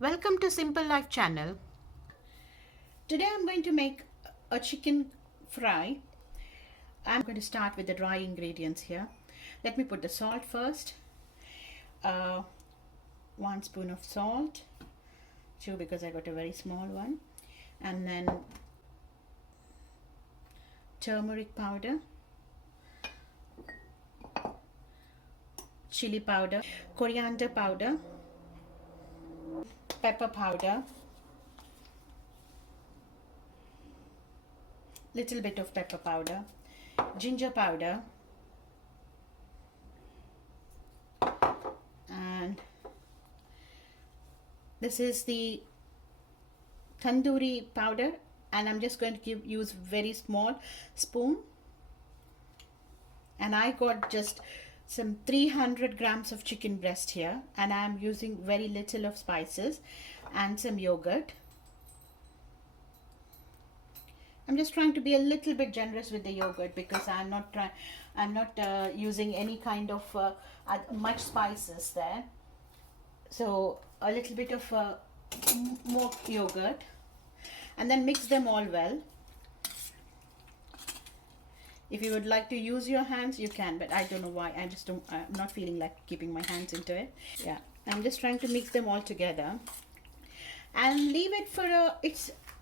Welcome to Simple Life channel. Today I'm going to make a chicken fry. I'm going to start with the dry ingredients here. Let me put the salt first. Uh, 1 spoon of salt, 2 because I got a very small one, and then turmeric powder, chili powder, coriander powder, pepper powder, little bit of pepper powder, ginger powder, and this is the tandoori powder, and I'm just going to use very small spoon, and I got just some 300 grams of chicken breast here, and I'm using very little of spices and some yogurt. I'm just trying to be a little bit generous with the yogurt because I'm not using any kind of much spices there. So a little bit of more yogurt, and then mix them all well. If you would like to use your hands, you can, but I don't know why. I'm not feeling like keeping my hands into it. Yeah, I'm just trying to mix them all together and leave it for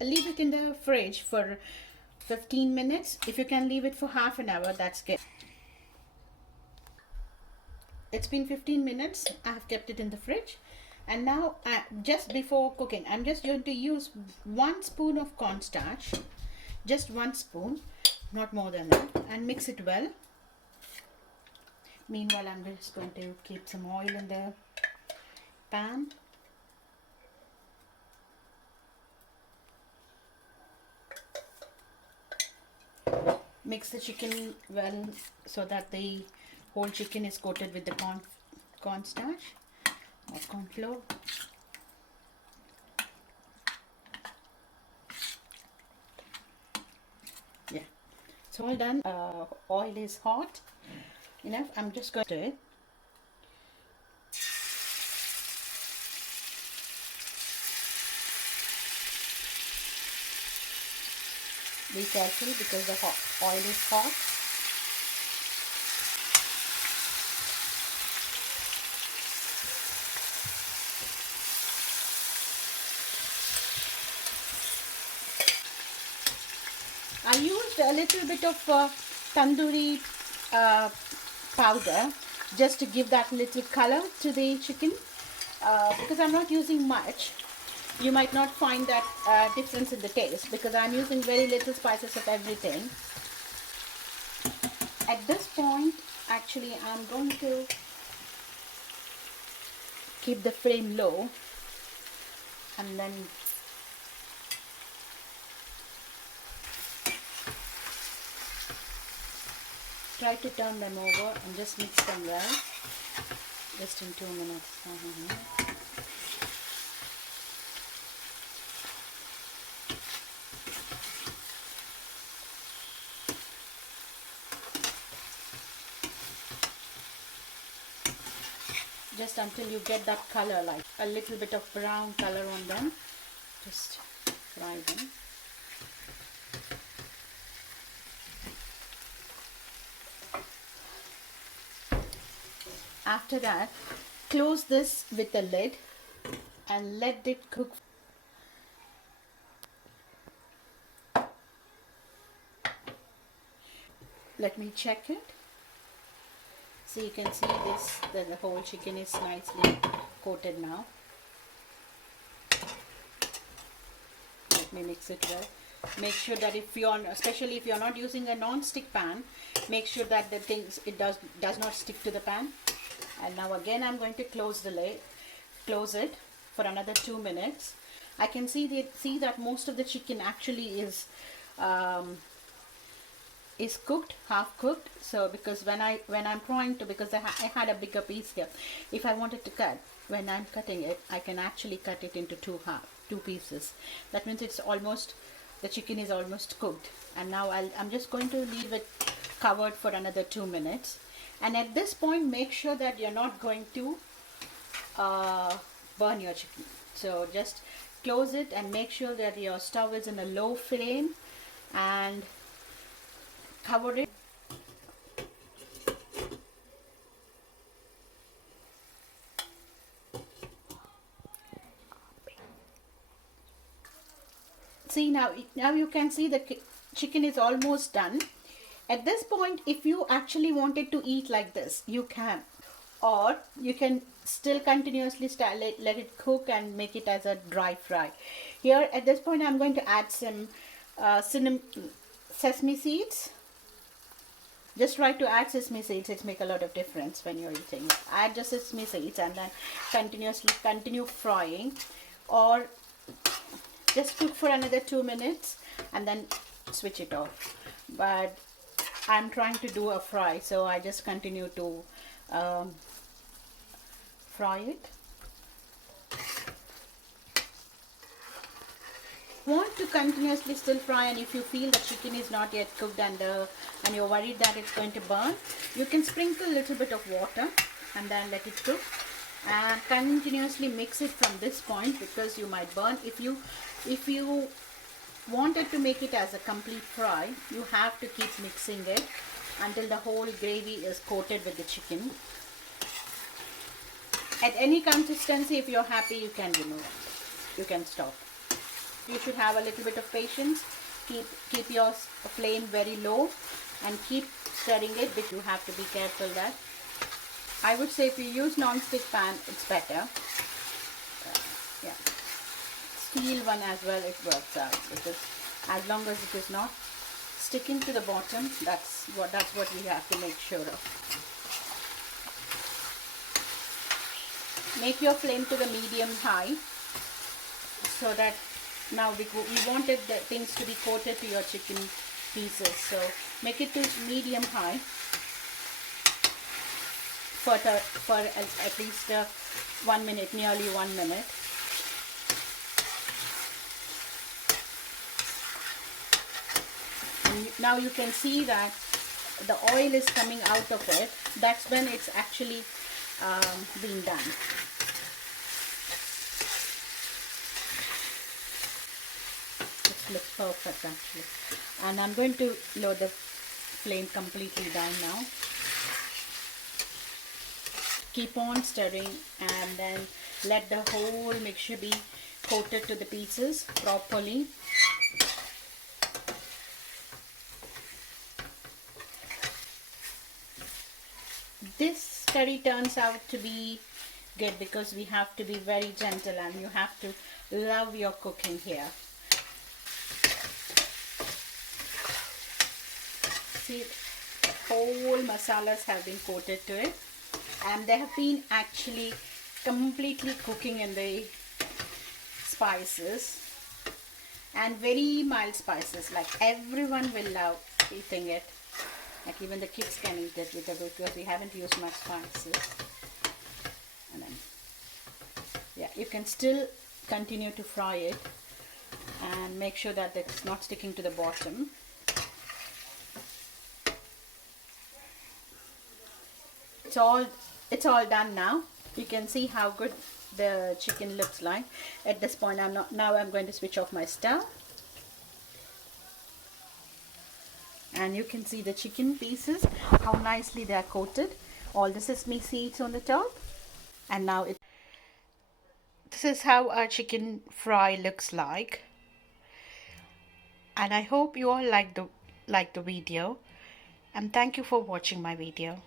leave it in the fridge for 15 minutes. If you can leave it for half an hour, that's good. It's been 15 minutes. I have kept it in the fridge, and now just before cooking, I'm just going to use 1 spoon of cornstarch, just 1 spoon, not more than that, and mix it well. Meanwhile, I'm just going to keep some oil in the pan. Mix the chicken well so that the whole chicken is coated with the cornstarch or corn flour. Yeah, it's all done. Oil is hot enough. I'm just going to do it. Be careful because the oil is hot. I used a little bit of tandoori powder just to give that little color to the chicken because I'm not using much. You might not find that difference in the taste because I'm using very little spices of everything. At this point, actually, I'm going to keep the flame low and then try to turn them over and just mix them well, just in 2 minutes. Just until you get that color, like a little bit of brown color on them. Just fry them. After that, close this with a lid and let it cook. Let me check it. So you can see this, that the whole chicken is nicely coated now. Let me mix it well. Make sure that especially if you're not using a non-stick pan, make sure that it does not stick to the pan. And now again I'm going to close the lid, close it for another 2 minutes. I can see that most of the chicken actually is cooked, half cooked. So because when I'm trying to, because I had a bigger piece here, if I wanted to cut, when I'm cutting it, I can actually cut it into two pieces. That means the chicken is almost cooked. And now I'm just going to leave it covered for another 2 minutes. And at this point, make sure that you're not going to burn your chicken. So just close it and make sure that your stove is in a low flame and cover it. See, now you can see the chicken is almost done. At this point, if you actually wanted to eat like this, you can, or you can still continuously let it cook and make it as a dry fry. Here at this point, I'm going to add some sesame seeds. Just try to add sesame seeds. It makes a lot of difference when you're eating it. Add just sesame seeds and then continue frying, or just cook for another 2 minutes and then switch it off. But I'm trying to do a fry, so I just continue to fry it. Want to continuously still fry, and if you feel the chicken is not yet cooked and you're worried that it's going to burn, you can sprinkle a little bit of water and then let it cook, and continuously mix it from this point, because you might burn. If you wanted to make it as a complete fry, you have to keep mixing it until the whole gravy is coated with the chicken. At any consistency, if you're happy, you can remove it. You can stop. You should have a little bit of patience. Keep your flame very low and keep stirring it, but you have to be careful that. I would say if you use non-stick pan, it's better. Yeah, steel one as well, it works out, because as long as it is not sticking to the bottom, that's what we have to make sure of. Make your flame to the medium high, so that now we wanted the things to be coated to your chicken pieces. So make it to medium high for at least 1 minute, nearly 1 minute. And now you can see that the oil is coming out of it. That's when it's actually being done. Looks perfect actually. And I'm going to lower the flame completely down now. Keep on stirring and then let the whole mixture be coated to the pieces properly. This curry turns out to be good because we have to be very gentle and you have to love your cooking here. See, whole masalas have been coated to it, and they have been actually completely cooking in the spices, and very mild spices, like everyone will love eating it. Like even the kids can eat it because we haven't used much spices. And then, yeah, you can still continue to fry it and make sure that it's not sticking to the bottom. It's all done now. You can see how good the chicken looks like. At this point, I'm going to switch off my stove, and you can see the chicken pieces, how nicely they are coated. All the sesame seeds on the top, and now this is how our chicken fry looks like. And I hope you all like the video, and thank you for watching my video.